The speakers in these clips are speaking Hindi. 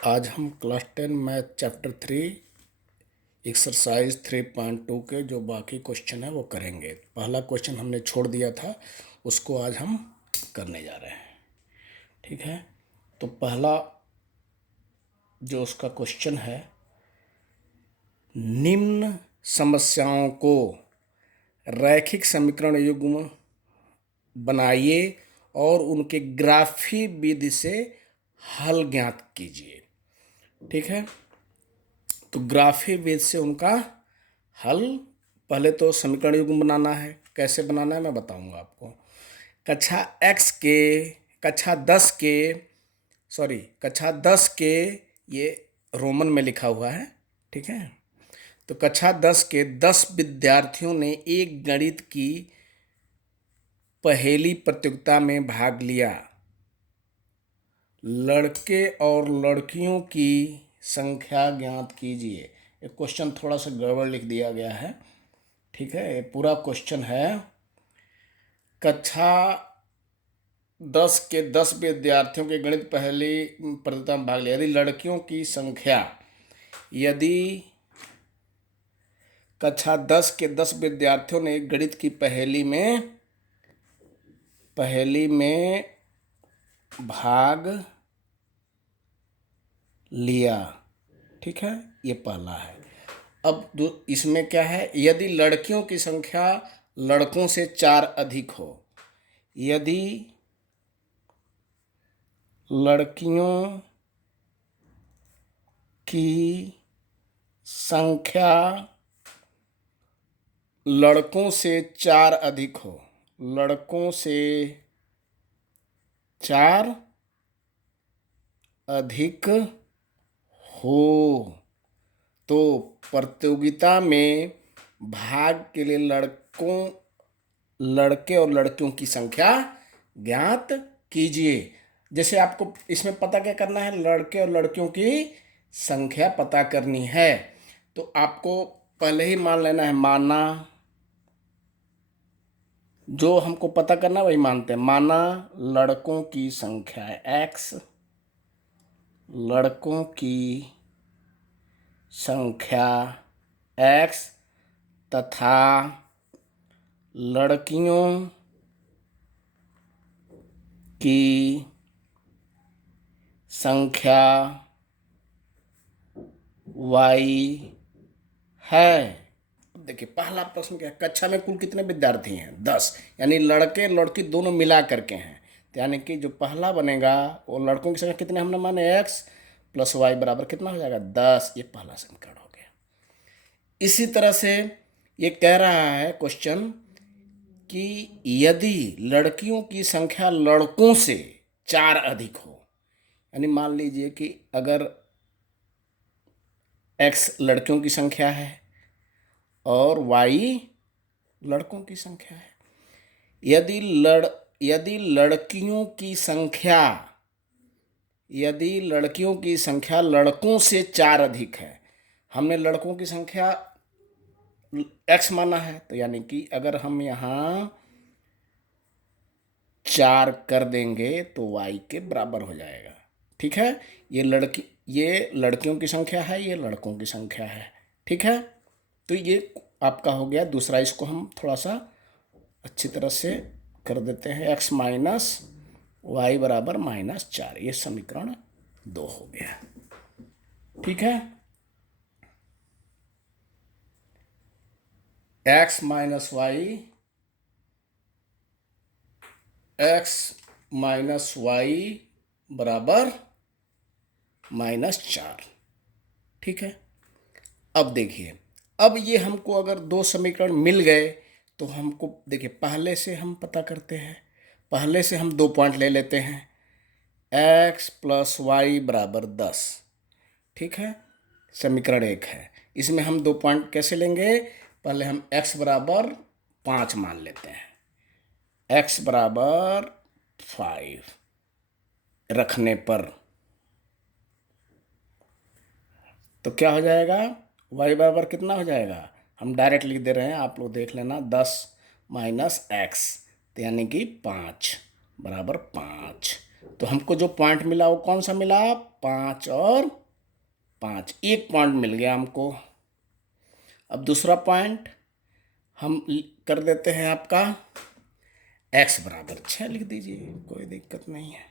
आज हम क्लास 10 मैथ चैप्टर 3 एक्सरसाइज 3.2 के जो बाकी क्वेश्चन है वो करेंगे। पहला क्वेश्चन हमने छोड़ दिया था, उसको आज हम करने जा रहे हैं। ठीक है, तो पहला जो उसका क्वेश्चन है, निम्न समस्याओं को रैखिक समीकरण युग्म बनाइए और उनके ग्राफी विधि से हल ज्ञात कीजिए। ठीक है, तो ग्राफी विधि से उनका हल, पहले तो समीकरण युग्म बनाना है। कैसे बनाना है मैं बताऊंगा आपको। कक्षा एक्स के कक्षा 10 के ये रोमन में लिखा हुआ है। ठीक है, तो कक्षा 10 के 10 विद्यार्थियों ने एक गणित की पहेली प्रतियोगिता में भाग लिया। लड़के और लड़कियों की संख्या ज्ञात कीजिए। एक क्वेश्चन थोड़ा सा गड़बड़ लिख दिया गया है। ठीक है, ये पूरा क्वेश्चन है, कक्षा 10 के 10 विद्यार्थियों के गणित पहेली प्रतियोगिता में भाग लिया। यदि कक्षा 10 के 10 विद्यार्थियों ने गणित की पहेली में भाग लिया। ठीक है, ये पहला है। अब इसमें क्या है, यदि लड़कियों की संख्या लड़कों से 4 अधिक हो। यदि लड़कियों की संख्या लड़कों से 4 अधिक हो, लड़कों से 4 अधिक हो, तो प्रतियोगिता में भाग के लिए लड़के और लड़कियों की संख्या ज्ञात कीजिए। जैसे आपको इसमें पता क्या करना है, लड़के और लड़कियों की संख्या पता करनी है, तो आपको पहले ही मान लेना है। माना, जो हमको पता करना वही मानते हैं। माना लड़कों की संख्या है x, लड़कों की संख्या x तथा लड़कियों की संख्या y है। देखिए पहला प्रश्न क्या है, कक्षा में कुल कितने विद्यार्थी हैं? 10, यानी लड़के लड़की दोनों मिला करके हैं। तो यानी कि जो पहला बनेगा वो लड़कों की संख्या कितने हमने माने, x + y बराबर कितना हो जाएगा, 10। ये पहला समीकरण हो गया। इसी तरह से ये कह रहा है क्वेश्चन कि यदि लड़कियों की संख्या लड़कों से 4 अधिक हो, यानी मान लीजिए कि अगर x लड़कियों की संख्या है और y लड़कों की संख्या है। यदि लड़कियों की संख्या लड़कों से 4 अधिक है, हमने लड़कों की संख्या x माना है, तो यानी कि अगर हम यहाँ 4 कर देंगे तो y के बराबर हो जाएगा। ठीक है, ये लड़कियों की संख्या है, ये लड़कों की संख्या है। ठीक है, तो ये आपका हो गया दूसरा। इसको हम थोड़ा सा अच्छी तरह से कर देते हैं, x - y बराबर -4। ये समीकरण 2 हो गया। ठीक है, x - y बराबर -4। ठीक है, अब देखिए, अब ये हमको अगर 2 समीकरण मिल गए तो हमको देखिए पहले से हम पता करते हैं। पहले से हम 2 पॉइंट ले लेते हैं, x + y बराबर 10। ठीक है, समीकरण 1 है। इसमें हम 2 पॉइंट कैसे लेंगे, पहले हम x बराबर 5 मान लेते हैं। x बराबर 5 रखने पर तो क्या हो जाएगा, y बराबर कितना हो जाएगा, हम डायरेक्ट लिख दे रहे हैं, आप लोग देख लेना। 10 - x, तो यानी कि 5 बराबर 5। तो हमको जो पॉइंट मिला वो कौन सा मिला, 5 और 5, एक पॉइंट मिल गया हमको। अब दूसरा पॉइंट हम कर देते हैं आपका x बराबर 6 लिख दीजिए, कोई दिक्कत नहीं है।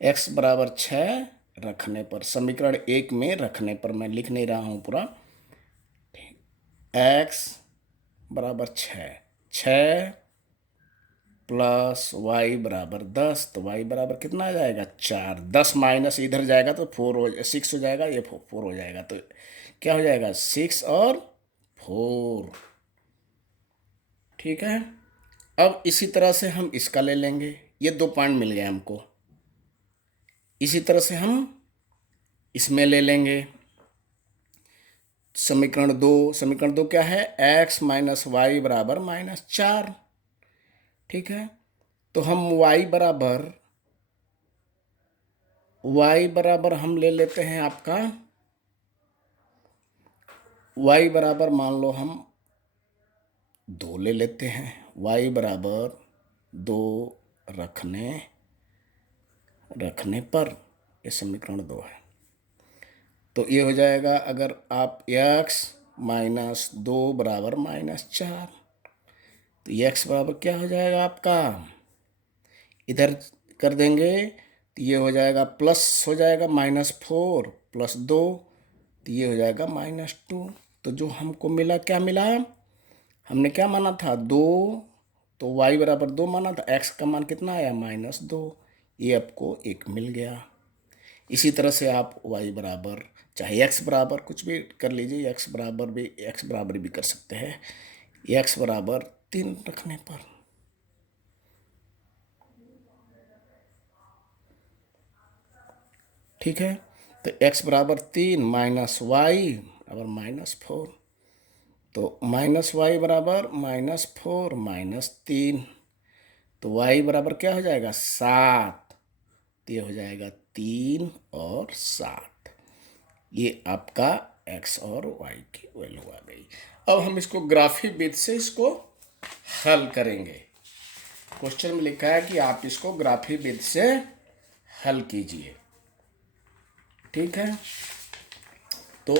x बराबर 6 रखने पर, समीकरण 1 में रखने पर, मैं लिख नहीं रहा हूँ पूरा, x बराबर 6 प्लस y बराबर 10, तो y बराबर कितना आ जाएगा, 4। 10 माइनस इधर जाएगा तो 6 हो जाएगा, ये 4 हो जाएगा, तो क्या हो जाएगा, 6 और 4। ठीक है। अब इसी तरह से हम इसका ले लेंगे, ये 2 पॉइंट मिल गए हमको। इसी तरह से हम इसमें ले लेंगे समीकरण 2 क्या है, x माइनस वाई बराबर -4। ठीक है, तो हम y बराबर हम ले लेते हैं आपका, y बराबर मान लो हम 2 ले लेते हैं, y बराबर 2 रखने पर, ये समीकरण 2 है। तो ये हो जाएगा, अगर आप x माइनस 2 बराबर -4, तो x बराबर क्या हो जाएगा आपका, इधर कर देंगे तो ये हो जाएगा प्लस हो जाएगा -4 प्लस 2, तो ये हो जाएगा -2। तो जो हमको मिला, क्या मिला, हमने क्या माना था, 2, तो y बराबर 2 माना था, x का मान कितना आया, -2, ये आपको 1 मिल गया। इसी तरह से आप y बराबर, चाहे x बराबर कुछ भी कर लीजिए, x बराबर भी कर सकते हैं, x बराबर 3 रखने पर। ठीक है, तो x बराबर 3 माइनस वाई बराबर -4, तो -y बराबर -4 -3, तो y बराबर क्या हो जाएगा, 7, तो ये हो जाएगा 3 और 7। ये आपका x और y की वैल्यू आ गई। अब हम इसको ग्राफिक विधि से इसको हल करेंगे। क्वेश्चन में लिखा है कि आप इसको ग्राफिक विधि से हल कीजिए। ठीक है, तो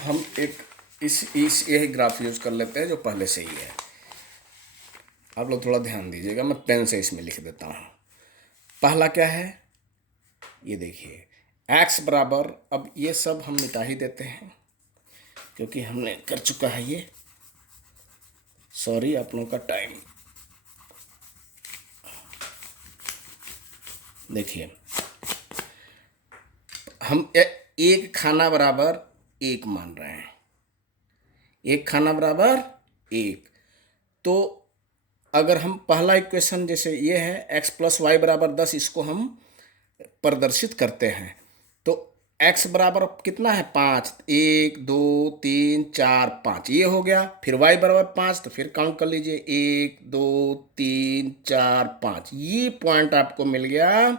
हम एक यही ग्राफ यूज कर लेते हैं जो पहले से ही है। आप लोग थोड़ा ध्यान दीजिएगा, मैं पेन से इसमें लिख देता हूँ। पहला क्या है, ये देखिए, x बराबर, अब ये सब हम मिटा ही देते हैं क्योंकि हमने कर चुका है ये, सॉरी आप लोगों का टाइम। देखिए, हम एक खाना बराबर 1 मान रहे हैं, एक खाना बराबर 1। तो अगर हम पहला इक्वेशन, जैसे ये है x प्लस वाई बराबर 10, इसको हम प्रदर्शित करते हैं, तो x बराबर कितना है, 5, 1 2 3 4 5, ये हो गया। फिर y बराबर 5, तो फिर काउंट कर लीजिए, 1 2 3 4 5, ये पॉइंट आपको मिल गया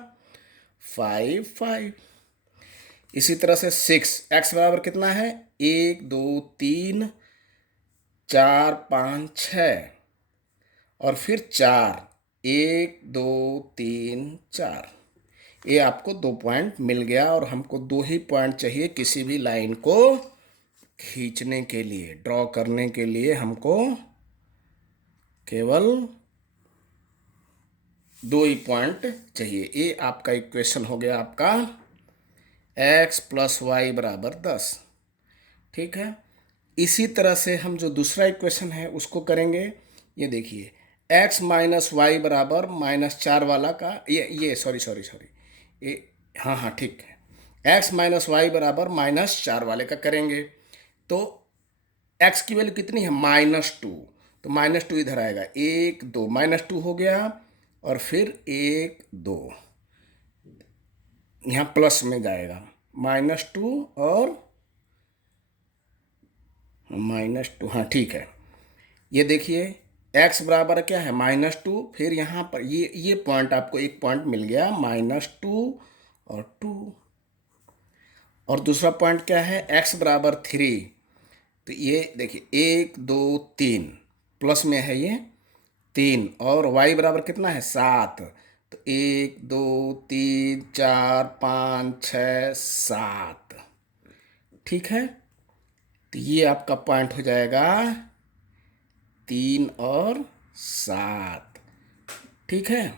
5 5। इसी तरह से 6, x बराबर कितना है, 1 2 3 4 5 6, और फिर 4, 1 2 3 4, ये आपको 2 पॉइंट मिल गया। और हमको 2 ही पॉइंट चाहिए किसी भी लाइन को खींचने के लिए, ड्रॉ करने के लिए हमको केवल 2 ही पॉइंट चाहिए। ये आपका इक्वेशन हो गया आपका x प्लस वाई बराबर 10। ठीक है, इसी तरह से हम जो दूसरा इक्वेशन है उसको करेंगे। ये देखिए, x माइनस वाई बराबर -4 वाला का, ये सॉरी ये, हाँ ठीक है, x माइनस वाई बराबर -4 वाले का करेंगे। तो x की वैल्यू कितनी है, -2, तो -2 इधर आएगा, 1 2 -2 हो गया, और फिर 1 2 यहाँ प्लस में जाएगा, -2 और -2, हाँ ठीक है। ये देखिए, x बराबर क्या है, -2, फिर यहाँ पर ये पॉइंट आपको एक पॉइंट मिल गया, -2 और 2। और दूसरा पॉइंट क्या है, x बराबर 3, तो ये देखिए 1 2 3 प्लस में है ये 3, और y बराबर कितना है, 7, तो 1 2 3 4 5 6 7। ठीक है, तो ये आपका पॉइंट हो जाएगा 3 और 7। ठीक है,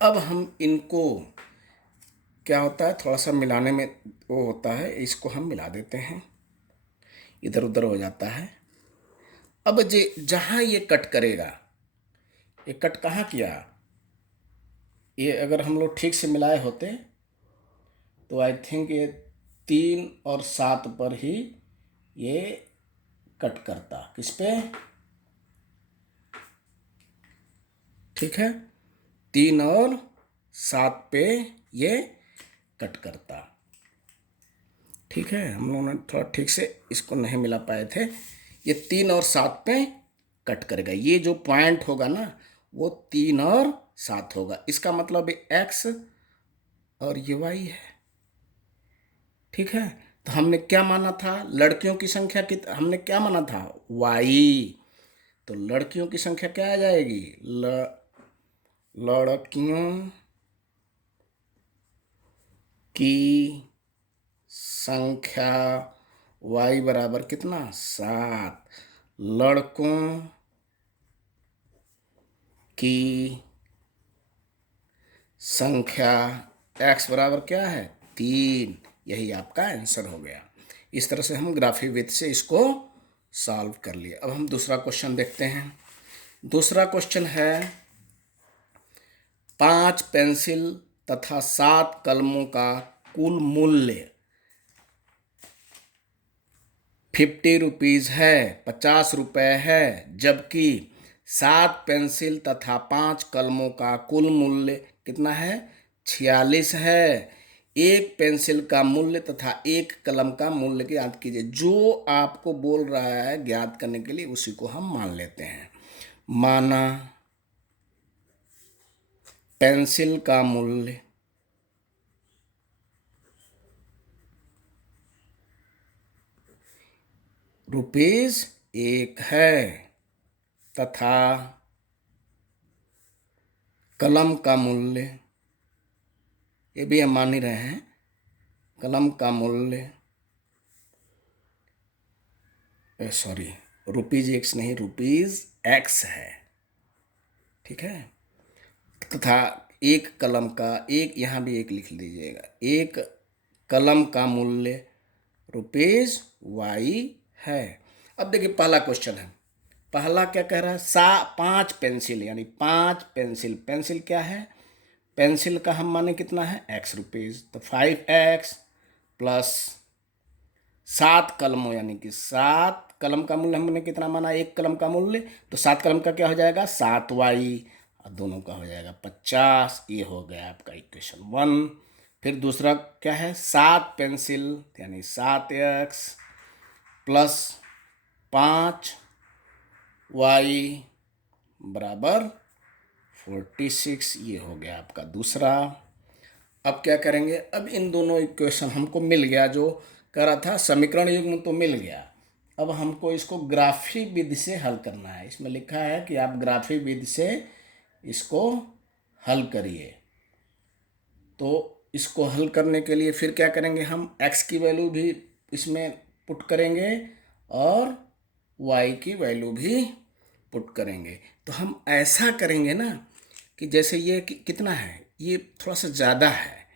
अब हम इनको क्या होता है, थोड़ा सा मिलाने में वो होता है, इसको हम मिला देते हैं, इधर उधर हो जाता है। अब जहाँ ये कट करेगा, ये कट कहाँ किया, ये अगर हम लोग ठीक से मिलाए होते तो आई थिंक ये 3 और 7 पर ही ये कट करता। किस पे? ठीक है, 3 और 7 पे ये कट करता। ठीक है, हम लोगों ने थोड़ा ठीक से इसको नहीं मिला पाए थे। ये 3 और 7 पे कट करेगा। ये जो पॉइंट होगा ना वो 3 और 7 होगा। इसका मतलब x और ये y है। ठीक है, तो हमने क्या माना था, लड़कियों की संख्या हमने क्या माना था, y। तो लड़कियों की संख्या क्या आ जाएगी, लड़कियों की संख्या y बराबर कितना, 7। लड़कों की संख्या x बराबर क्या है, 3। यही आपका आंसर हो गया। इस तरह से हम ग्राफी विधि से इसको सॉल्व कर लिए। अब हम दूसरा क्वेश्चन देखते हैं। दूसरा क्वेश्चन है 5 पेंसिल तथा 7 कलमों का कुल मूल्य 50 रुपीज़ है, 50 रुपये है, जबकि 7 पेंसिल तथा 5 कलमों का कुल मूल्य कितना है, 46 है। एक पेंसिल का मूल्य तथा एक कलम का मूल्य ज्ञात कीजिए। जो आपको बोल रहा है ज्ञात करने के लिए उसी को हम मान लेते हैं। माना पेंसिल का मूल्य ₹1 है तथा कलम का मूल्य, ये भी हम मान ही रहे हैं, कलम का मूल्य सॉरी ₹X नहीं, ₹X है। ठीक है, तथा एक कलम का, एक यहाँ भी एक लिख लीजिएगा, एक कलम का मूल्य ₹Y है। अब देखिए पहला क्वेश्चन है, पहला क्या कह रहा है, 5 पेंसिल यानी 5 पेंसिल, पेंसिल क्या है, पेंसिल का हम माने कितना है, X रुपीज़, तो 5X प्लस 7 कलमों यानी कि 7 कलम का मूल्य हमने कितना माना, एक कलम का मूल्य, तो 7 कलम का क्या हो जाएगा, 7Y, और दोनों का हो जाएगा 50। ये हो गया आपका इक्वेशन 1। फिर दूसरा क्या है, 7 पेंसिल यानी 7X प्लस 5Y बराबर 46। ये हो गया आपका दूसरा। अब क्या करेंगे, अब इन दोनों इक्वेशन हमको मिल गया, जो कह रहा था समीकरण युग्म तो मिल गया। अब हमको इसको ग्राफी विधि से हल करना है। इसमें लिखा है कि आप ग्राफी विधि से इसको हल करिए। तो इसको हल करने के लिए फिर क्या करेंगे, हम x की वैल्यू भी इसमें पुट करेंगे और y की वैल्यू भी पुट करेंगे। तो हम ऐसा करेंगे ना कि जैसे ये कितना है, ये थोड़ा सा ज़्यादा है,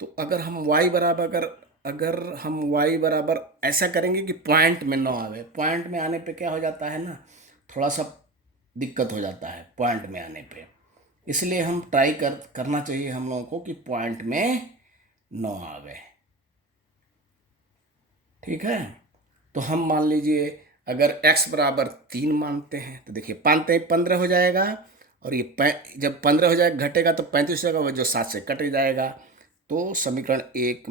तो अगर हम y बराबर अगर हम y बराबर ऐसा करेंगे कि पॉइंट में ना आवे। पॉइंट में आने पे क्या हो जाता है ना, थोड़ा सा दिक्कत हो जाता है पॉइंट में आने पे। इसलिए हम ट्राई करना चाहिए हम लोगों को कि पॉइंट में न आवे। ठीक है, तो हम मान लीजिए अगर x बराबर 3 मानते हैं तो देखिए 5 15 हो जाएगा, और ये जब 15 हो जाएगा घटेगा तो 35 हो जाएगा, वो जो 7 से कट जाएगा। तो समीकरण एक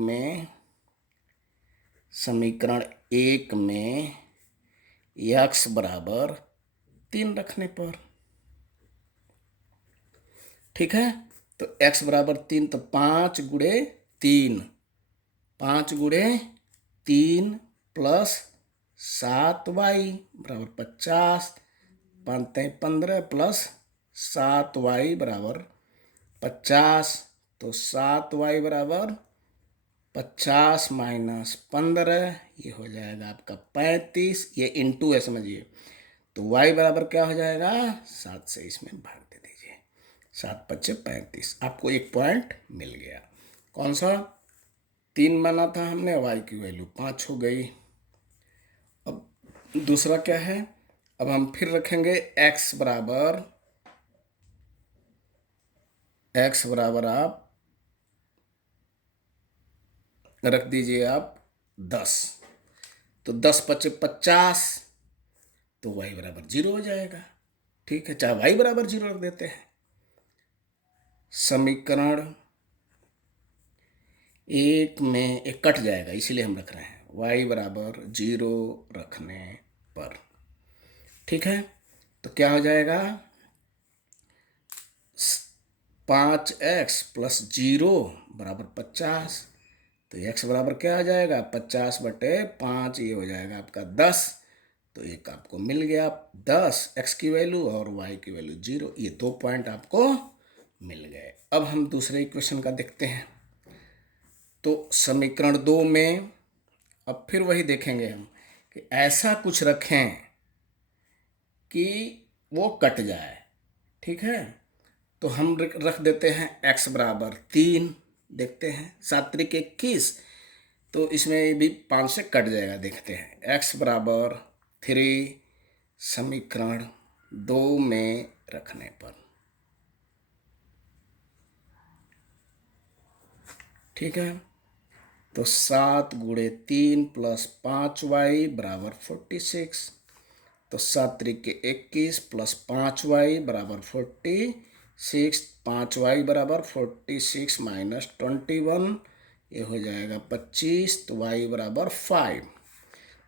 में x बराबर 3 रखने पर, ठीक है, तो x बराबर 3, तो 5 गुणे 3, 5 गुणे 3 प्लस 7y बराबर 50, 5 15 प्लस 7y बराबर 50, तो 7y बराबर 50 माइनस 15, ये हो जाएगा आपका 35, ये इंटू है समझिए। तो y बराबर क्या हो जाएगा, 7 से इसमें भाग दे दीजिए, 7 पच्चे 35, आपको एक पॉइंट मिल गया। कौन सा, 3 माना था हमने, y की वैल्यू 5 हो गई। अब दूसरा क्या है, अब हम फिर रखेंगे x बराबर आप रख दीजिए आप 10, तो 10 पच्चे 50, तो y बराबर 0 हो जाएगा। ठीक है, चाहे y बराबर 0 रख देते हैं। समीकरण एक में एक कट जाएगा, इसीलिए हम रख रहे हैं y बराबर 0 रखने पर। ठीक है, तो क्या हो जाएगा, 5x प्लस 0 बराबर 50, तो x बराबर क्या हो जाएगा, 50/5, ये हो जाएगा आपका 10। तो एक आपको मिल गया 10 x की वैल्यू और y की वैल्यू 0, ये 2 पॉइंट आपको मिल गए। अब हम दूसरे इक्वेशन का देखते हैं। तो समीकरण 2 में अब फिर वही देखेंगे हम कि ऐसा कुछ रखें कि वो कट जाए। ठीक है, तो हम रख देते हैं x बराबर 3, देखते हैं 7 त्रिक 21, तो इसमें भी 5 से कट जाएगा, देखते हैं। x बराबर 3 समीकरण 2 में रखने पर। ठीक है, तो 7 गुणे 3 प्लस 5y बराबर 46, तो 7 त्रिक 21 प्लस 5y बराबर 46, 5y बराबर 46 माइनस 21, ये हो जाएगा 25, तो y बराबर 5।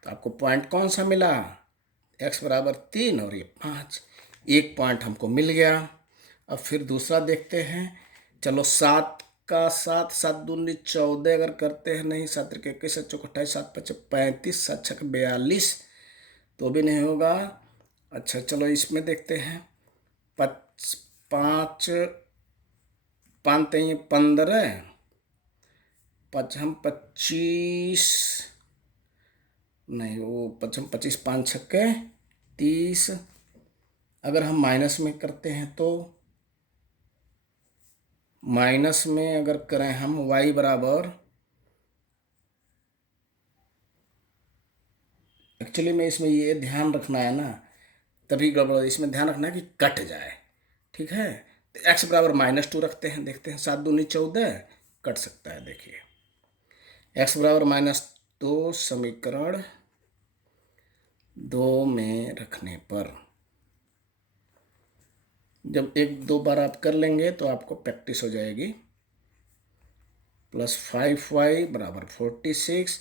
तो आपको पॉइंट कौन सा मिला, x बराबर 3 और ये 5, एक पॉइंट हमको मिल गया। अब फिर दूसरा देखते हैं। चलो 7 का 7, 7 दूनी 14 अगर करते हैं, नहीं 7 त्रिक 21, 7 चौक 28, 7 पच्चे 35, 7 छक 42, तो भी नहीं होगा। अच्छा चलो इसमें देखते हैं, 5 5 3 15, 25, नहीं वो 25 5 छक्के 30, अगर हम माइनस में करते हैं तो माइनस में अगर करें हम y बराबर, एक्चुअली में इसमें ये ध्यान रखना है ना, तभी गड़बड़, इसमें ध्यान रखना है कि कट जाए। ठीक है, तो x बराबर -2 रखते हैं, देखते हैं 7 दूनी 14, कट सकता है। देखिए x बराबर -2 समीकरण 2 में रखने पर, जब 1-2 बार आप कर लेंगे तो आपको प्रैक्टिस हो जाएगी। प्लस 5y बराबर 46,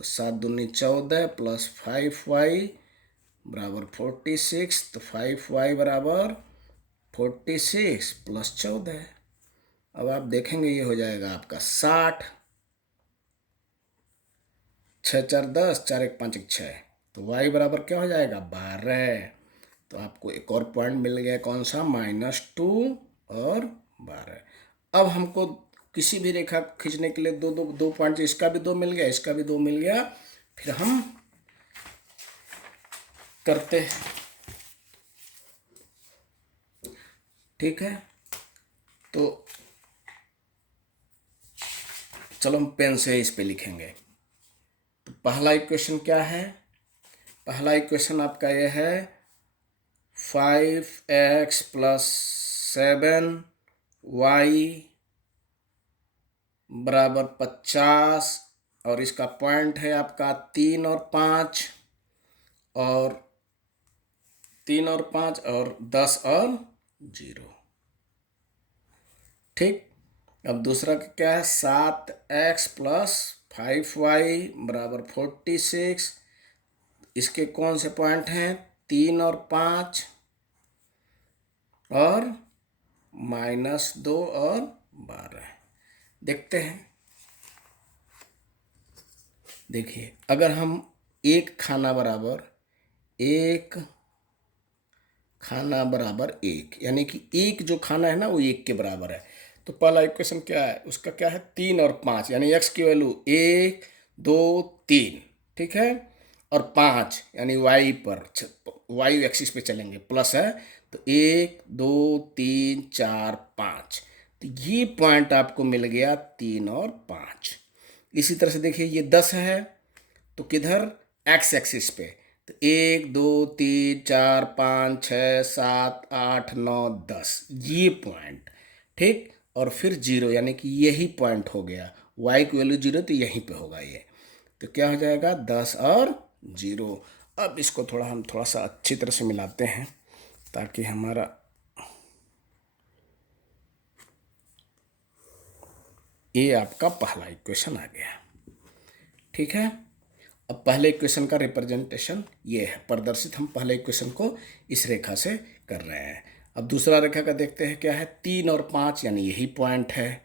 तो 7 दूनी 14 प्लस 5y बराबर 46, तो 5y बराबर 46 प्लस 14। अब आप देखेंगे ये हो जाएगा आपका 60, 6 4 10, 4 1 5 1 6, तो y बराबर क्या हो जाएगा 12। तो आपको एक और पॉइंट मिल गया, कौन सा, -2 और 12। अब हमको किसी भी रेखा खींचने के लिए दो पॉइंट, इसका भी 2 मिल गया, इसका भी 2 मिल गया, फिर हम करते हैं। ठीक है, तो चलो हम पेन से इस पे लिखेंगे। तो पहला इक्वेशन क्या है, पहला इक्वेशन आपका ये है 5x प्लस 7y बराबर 50, और इसका पॉइंट है आपका 3 और 5, और 3 और 5 और 10 और 0। ठीक, अब दूसरा क्या है, 7x प्लस 5y बराबर 46, इसके कौन से पॉइंट हैं, 3 और 5 और -2 और 12। देखते हैं, देखिए अगर हम एक खाना बराबर एक, यानी कि एक जो खाना है ना वो 1 के बराबर है, तो पहला इक्वेशन क्या है, उसका क्या है 3 और 5, यानी x की वैल्यू 1 2 3, ठीक है। और 5 यानी वाई एक्सिस पे चलेंगे, प्लस है तो 1 2 3 4 5। तो ये पॉइंट आपको मिल गया 3 और 5। इसी तरह से देखिए ये 10 है तो किधर, एक्स एक्सिस पे, तो 1 2 3 4 5 6 7 8 9 10, ये पॉइंट, ठीक। और फिर जीरो, यानी कि यही पॉइंट हो गया, वाई की वैल्यू जीरो तो यहीं पे होगा ये। तो क्या हो जाएगा 10 और जीरो। अब इसको हम थोड़ा सा अच्छी तरह से मिलाते हैं ताकि हमारा ये आपका पहला इक्वेशन आ गया, ठीक है। अब पहले इक्वेशन का रिप्रेजेंटेशन ये है, प्रदर्शित हम पहले इक्वेशन को इस रेखा से कर रहे हैं। अब दूसरा रेखा का देखते हैं क्या है, 3 और 5 यानी यही पॉइंट है,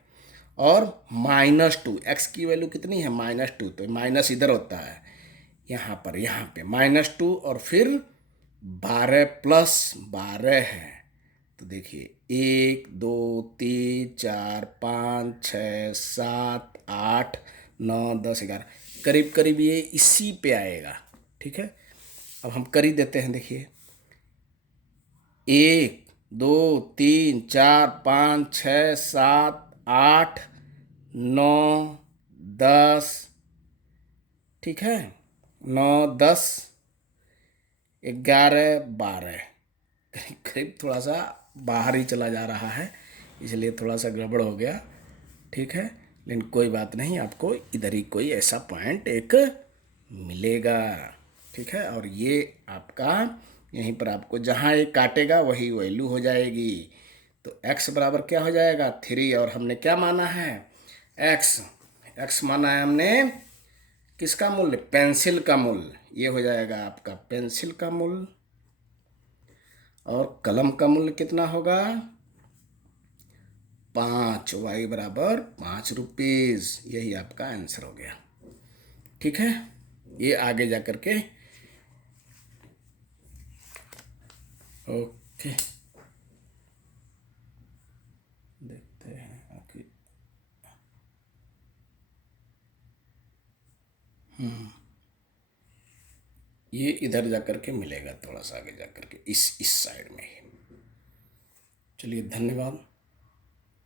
और -2, एक्स की वैल्यू कितनी है -2, तो माइनस इधर होता है यहाँ पे -2, और फिर 12 + 12 है। तो देखिए 1 2 3 4 5 6 7 8 9 10 11, करीब करीब ये इसी पे आएगा, ठीक है। अब हम कर ही देते हैं, देखिए 1 2 3 4 5 6 7 8 9 10, ठीक है, 9 10 11 12, करीब करीब थोड़ा सा बाहर ही चला जा रहा है, इसलिए थोड़ा सा गड़बड़ हो गया, ठीक है। लेकिन कोई बात नहीं, आपको इधर ही कोई ऐसा पॉइंट एक मिलेगा, ठीक है। और ये आपका यहीं पर आपको जहाँ ये काटेगा वही वैल्यू हो जाएगी। तो x बराबर क्या हो जाएगा 3, और हमने क्या माना है x माना है हमने किसका मूल्य, पेंसिल का मूल्य, ये हो जाएगा आपका पेंसिल का मूल्य। और कलम का मूल्य कितना होगा 5, y बराबर 5 रुपीज़, यही आपका आंसर हो गया, ठीक है। ये आगे जा कर के ओके देखते हैं आखिर। ये इधर जा कर के मिलेगा, थोड़ा सा आगे जा कर के इस साइड में ही। चलिए धन्यवाद।